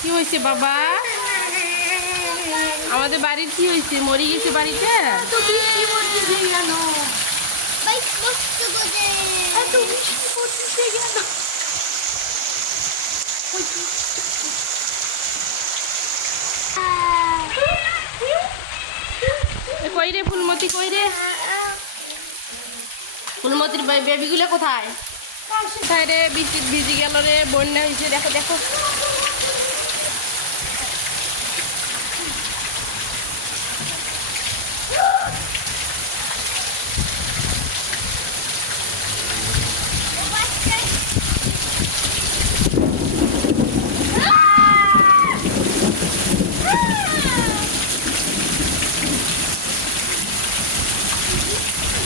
কি হয়েছে বাবা? আমাদের বাড়ির কি হয়েছে? মরে গেছে বাড়িতে? কই রে ফুলমতি কই রে? ফুলমতির বেবিগুলো কোথায়? রে বৃষ্টি ভিজি গেল রে বন্যা হয়েছে দেখো দেখো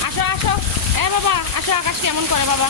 আসো আসো এ বাবা আসো আকাশ কেমন করে বাবা।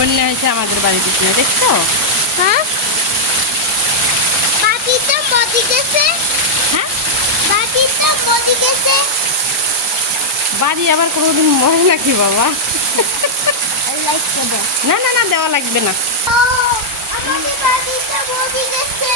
বন্যা হয়েছে আমাদের বাড়ির পিছনে দেখছ? হ্যাঁ? বাটিটা মদি গেছে। হ্যাঁ? বাটিটা মদি গেছে। বাড়ি আবার কোনোদিন মরে নাকি বাবা? না না না দেওয়া লাগবে না। আমাদের মদি গেছে।